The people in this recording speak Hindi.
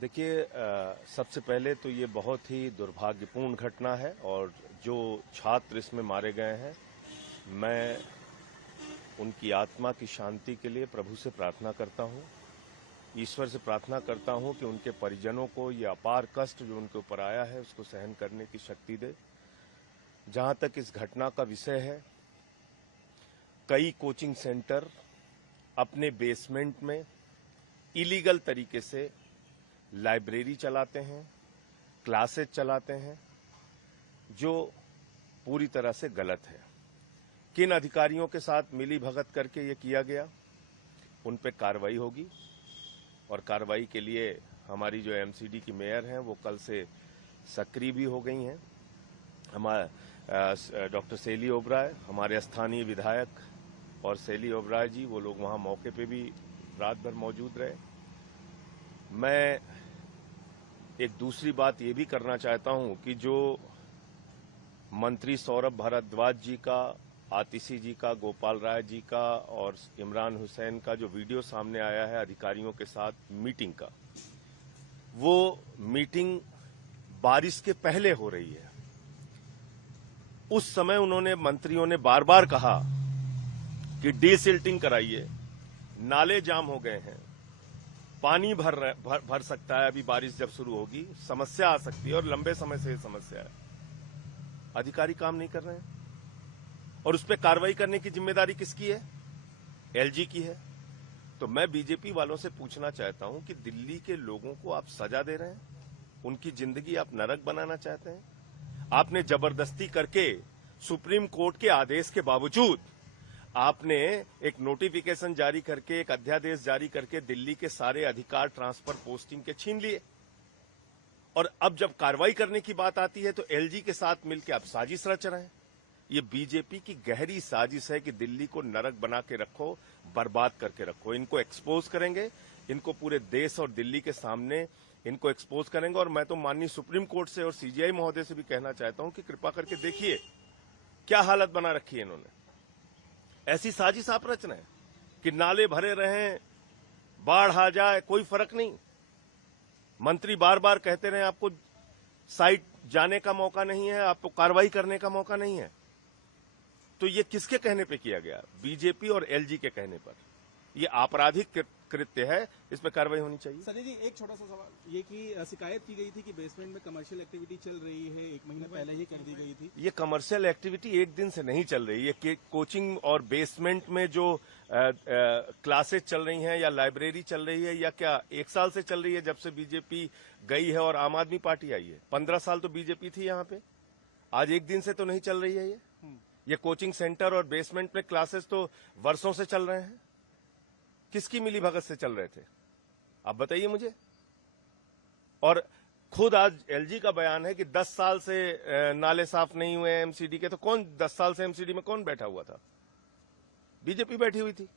देखिए सबसे पहले तो ये बहुत ही दुर्भाग्यपूर्ण घटना है और जो छात्र इसमें मारे गए हैं, मैं उनकी आत्मा की शांति के लिए प्रभु से प्रार्थना करता हूँ। ईश्वर से प्रार्थना करता हूँ कि उनके परिजनों को ये अपार कष्ट जो उनके ऊपर आया है उसको सहन करने की शक्ति दे। जहाँ तक इस घटना का विषय है, कई कोचिंग सेंटर अपने बेसमेंट में इलीगल तरीके से लाइब्रेरी चलाते हैं, क्लासेस चलाते हैं, जो पूरी तरह से गलत है। किन अधिकारियों के साथ मिली भगत करके ये किया गया, उन पे कार्रवाई होगी और कार्रवाई के लिए हमारी जो एमसीडी की मेयर हैं वो कल से सक्रिय भी हो गई हैं। हमारे डॉक्टर सेली ओबराय, हमारे स्थानीय विधायक और सेली ओबराय जी, वो लोग वहां मौके पे भी रात भर मौजूद रहे। मैं एक दूसरी बात ये भी करना चाहता हूं कि जो मंत्री सौरभ भारद्वाज जी का, आतिशी जी का, गोपाल राय जी का और इमरान हुसैन का जो वीडियो सामने आया है अधिकारियों के साथ मीटिंग का, वो मीटिंग बारिश के पहले हो रही है। उस समय उन्होंने, मंत्रियों ने बार बार कहा कि डीसिल्टिंग कराइए, नाले जाम हो गए हैं, पानी भर सकता है, अभी बारिश जब शुरू होगी समस्या आ सकती है और लंबे समय से ये समस्या है। अधिकारी काम नहीं कर रहे हैं और उस पर कार्रवाई करने की जिम्मेदारी किसकी है? एलजी की है। तो मैं बीजेपी वालों से पूछना चाहता हूं कि दिल्ली के लोगों को आप सजा दे रहे हैं, उनकी जिंदगी आप नरक बनाना चाहते हैं। आपने जबरदस्ती करके सुप्रीम कोर्ट के आदेश के बावजूद आपने एक नोटिफिकेशन जारी करके, एक अध्यादेश जारी करके दिल्ली के सारे अधिकार ट्रांसफर पोस्टिंग के छीन लिए। और अब जब कार्रवाई करने की बात आती है तो एलजी के साथ मिलकर आप साजिश रच रहे हैं। ये बीजेपी की गहरी साजिश है कि दिल्ली को नरक बना के रखो, बर्बाद करके रखो। इनको एक्सपोज करेंगे, इनको पूरे देश और दिल्ली के सामने इनको एक्सपोज करेंगे। और मैं तो माननीय सुप्रीम कोर्ट से और सीजीआई महोदय से भी कहना चाहता हूं कि कृपा करके देखिए क्या हालत बना रखी है इन्होंने। ऐसी साजिश आप रच रहे हैं कि नाले भरे रहें, बाढ़ आ जाए, कोई फर्क नहीं। मंत्री बार बार कहते रहे आपको साइट जाने का मौका नहीं है, आपको कार्रवाई करने का मौका नहीं है। तो ये किसके कहने पे किया गया? बीजेपी और एलजी के कहने पर। ये आपराधिक कृत्य है, इस पर कार्रवाई होनी चाहिए। संजय जी, एक छोटा सा सवाल ये कि शिकायत की गई थी कि बेसमेंट में कमर्शियल एक्टिविटी चल रही है, 1 महीने पहले ही कर दी गई थी। ये कमर्शियल एक्टिविटी एक दिन से नहीं चल रही है। कोचिंग और बेसमेंट में जो क्लासेस चल रही हैं या लाइब्रेरी चल रही है, या क्या 1 साल से चल रही है जब से बीजेपी गई है और आम आदमी पार्टी आई है। 15 साल तो बीजेपी थी यहाँ पे, आज एक दिन से तो नहीं चल रही है। ये कोचिंग सेंटर और बेसमेंट में क्लासेस तो वर्षों से चल रहे हैं। किसकी मिली भगत से चल रहे थे, आप बताइए मुझे। और खुद आज एलजी का बयान है कि 10 साल से नाले साफ नहीं हुए एमसीडी के। तो कौन 10 साल से एमसीडी में कौन बैठा हुआ था? बीजेपी बैठी हुई थी।